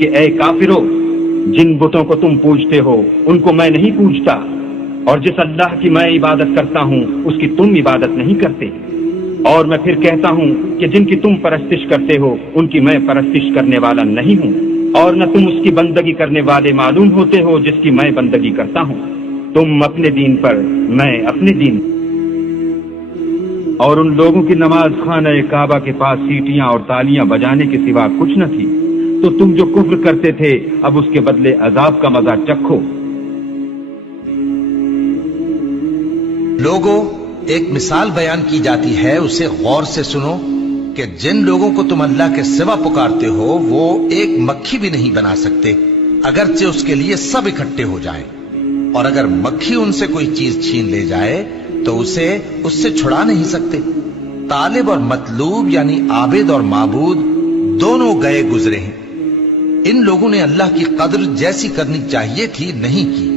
کہ اے کافرو، جن بتوں کو تم پوجتے ہو ان کو میں نہیں پوجتا، اور جس اللہ کی میں عبادت کرتا ہوں اس کی تم عبادت نہیں کرتے، اور میں پھر کہتا ہوں کہ جن کی تم پرستش کرتے ہو ان کی میں پرستش کرنے والا نہیں ہوں، اور نہ تم اس کی بندگی کرنے والے معلوم ہوتے ہو جس کی میں بندگی کرتا ہوں، تم اپنے دین پر میں اپنے دین۔ اور ان لوگوں کی نماز خانہ کعبہ کے پاس سیٹیاں اور تالیاں بجانے کے سوا کچھ نہ تھی، تو تم جو کفر کرتے تھے اب اس کے بدلے عذاب کا مزہ چکھو۔ لوگوں، ایک مثال بیان کی جاتی ہے، اسے غور سے سنو کہ جن لوگوں کو تم اللہ کے سوا پکارتے ہو وہ ایک مکھی بھی نہیں بنا سکتے، اگرچہ اس کے لیے سب اکٹھے ہو جائیں، اور اگر مکھی ان سے کوئی چیز چھین لے جائے تو اسے اس سے چھڑا نہیں سکتے۔ طالب اور مطلوب یعنی عابد اور معبود دونوں گئے گزرے ہیں، ان لوگوں نے اللہ کی قدر جیسی کرنی چاہیے تھی نہیں کی۔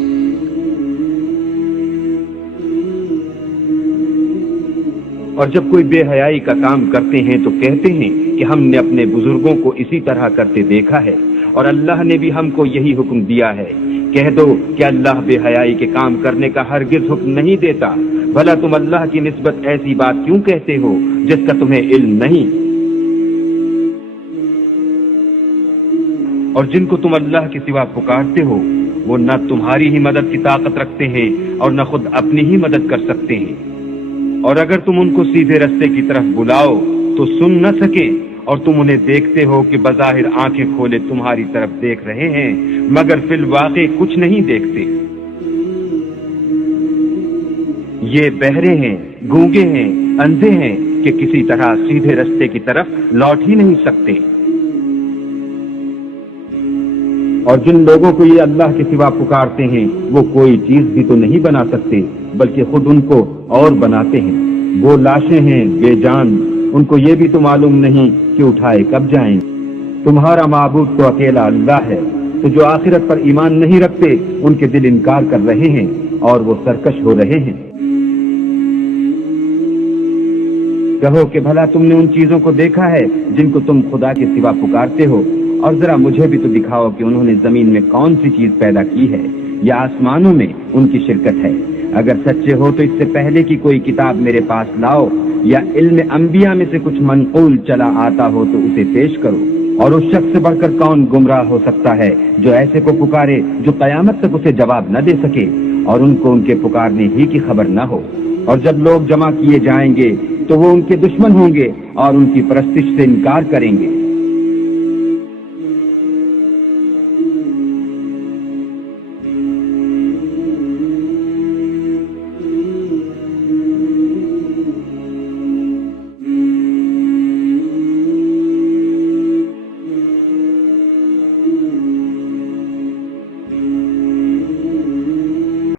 اور جب کوئی بے حیائی کا کام کرتے ہیں تو کہتے ہیں کہ ہم نے اپنے بزرگوں کو اسی طرح کرتے دیکھا ہے، اور اللہ نے بھی ہم کو یہی حکم دیا ہے۔ کہہ دو کہ اللہ بے حیائی کے کام کرنے کا ہرگز حکم نہیں دیتا، بھلا تم اللہ کی نسبت ایسی بات کیوں کہتے ہو جس کا تمہیں علم نہیں؟ اور جن کو تم اللہ کے سوا پکارتے ہو وہ نہ تمہاری ہی مدد کی طاقت رکھتے ہیں اور نہ خود اپنی ہی مدد کر سکتے ہیں، اور اگر تم ان کو سیدھے رستے کی طرف بلاؤ تو سن نہ سکے، اور تم انہیں دیکھتے ہو کہ بظاہر آنکھیں کھولے تمہاری طرف دیکھ رہے ہیں مگر فی الواقع کچھ نہیں دیکھتے۔ یہ بہرے ہیں، گونگے ہیں، اندھے ہیں کہ کسی طرح سیدھے رستے کی طرف لوٹ ہی نہیں سکتے۔ اور جن لوگوں کو یہ اللہ کے سوا پکارتے ہیں وہ کوئی چیز بھی تو نہیں بنا سکتے بلکہ خود ان کو اور بناتے ہیں، وہ لاشیں ہیں بے جان، ان کو یہ بھی تو معلوم نہیں کہ اٹھائے کب جائیں۔ تمہارا معبود تو اکیلا اللہ ہے، تو جو آخرت پر ایمان نہیں رکھتے ان کے دل انکار کر رہے ہیں اور وہ سرکش ہو رہے ہیں۔ کہو کہ بھلا تم نے ان چیزوں کو دیکھا ہے جن کو تم خدا کے سوا پکارتے ہو، اور ذرا مجھے بھی تو دکھاؤ کہ انہوں نے زمین میں کون سی چیز پیدا کی ہے یا آسمانوں میں ان کی شرکت ہے۔ اگر سچے ہو تو اس سے پہلے کی کوئی کتاب میرے پاس لاؤ، یا علم انبیاء میں سے کچھ منقول چلا آتا ہو تو اسے پیش کرو۔ اور اس شخص سے بڑھ کر کون گمراہ ہو سکتا ہے جو ایسے کو پکارے جو قیامت تک اسے جواب نہ دے سکے اور ان کو ان کے پکارنے ہی کی خبر نہ ہو۔ اور جب لوگ جمع کیے جائیں گے تو وہ ان کے دشمن ہوں گے اور ان کی پرستش سے انکار کریں گے۔